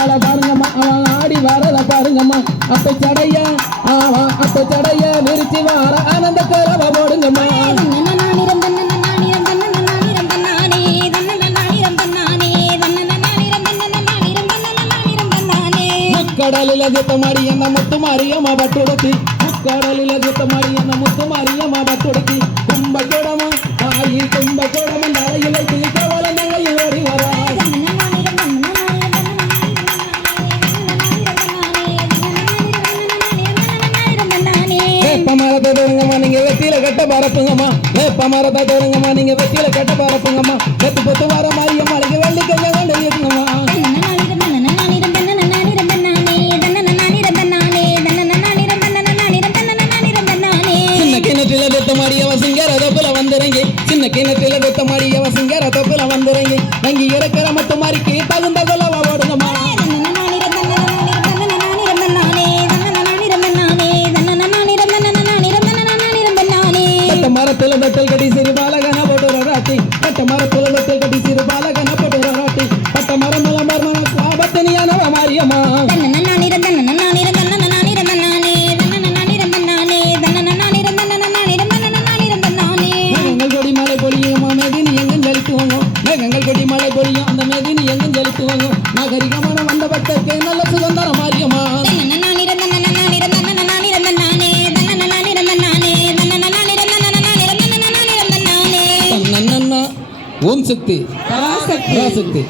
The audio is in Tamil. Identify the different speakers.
Speaker 1: ஆள பாருங்கம்மா. அவன் ஆடி வரத பாருங்கம்மா. அப்ப சடைய ஆவா அப்ப சடைய விரிச்சு வார ஆனந்த கலவ போடுங்கம்மா. கடலில ஜித்த மாடி என்ன முத்து மாரியம்மா பட்டுடுத்தி கடலில ஜித்த மாடி என்ன முத்து மாரியம்மா பட்டுடுத்தி கும்பகோடமா தாயி கும்பகோடமும் தலையில வேப்ப மரத்தை தோறுங்கம்மா நீங்க வெட்டியில கட்ட பரப்புங்கம்மா வேப்ப மரத்தை தோறுங்கம்மா நீங்க வெட்டியில கட்ட பரப்புங்கம்மா வெத்து பொத்து வர மாரியம்மா நீங்க வெள்ளி கையா கொண்டு இருக்குங்கம்மா. கிணற்றில வெத்த மாடியவ சிங்கர தொப்புல வந்துறங்கி. சின்ன கிணற்றில வெத்த மாடியவ சிங்கர தொப்புல வந்துறங்கி. வங்கி இறக்கிற மட்டும் மாறிக்கு. கட்ட மரத்துல வெத்தல் கட்டி சிறு பாலகன போட்டு ராட்டி. கட்ட மரத்துல வெத்தல் கட்டி சிறு பாலகன போட்டு ராட்டி. பட்ட மரம் மல மர்மன ஆபத்தனியான மாரியம்மா. மேகங்கள் கொடி மலை பொழியும்? மேதினி எங்கும் செலுத்துவாங்க மேகங்கள் கொடி மலை பொழியும். அந்த மேதினி எங்கும் செலுத்துவாங்க நாகரிகமான வந்த பட்டக்கு நல்ல சுதந்திரம் மாரியம்மா. घूम सकते खा सकते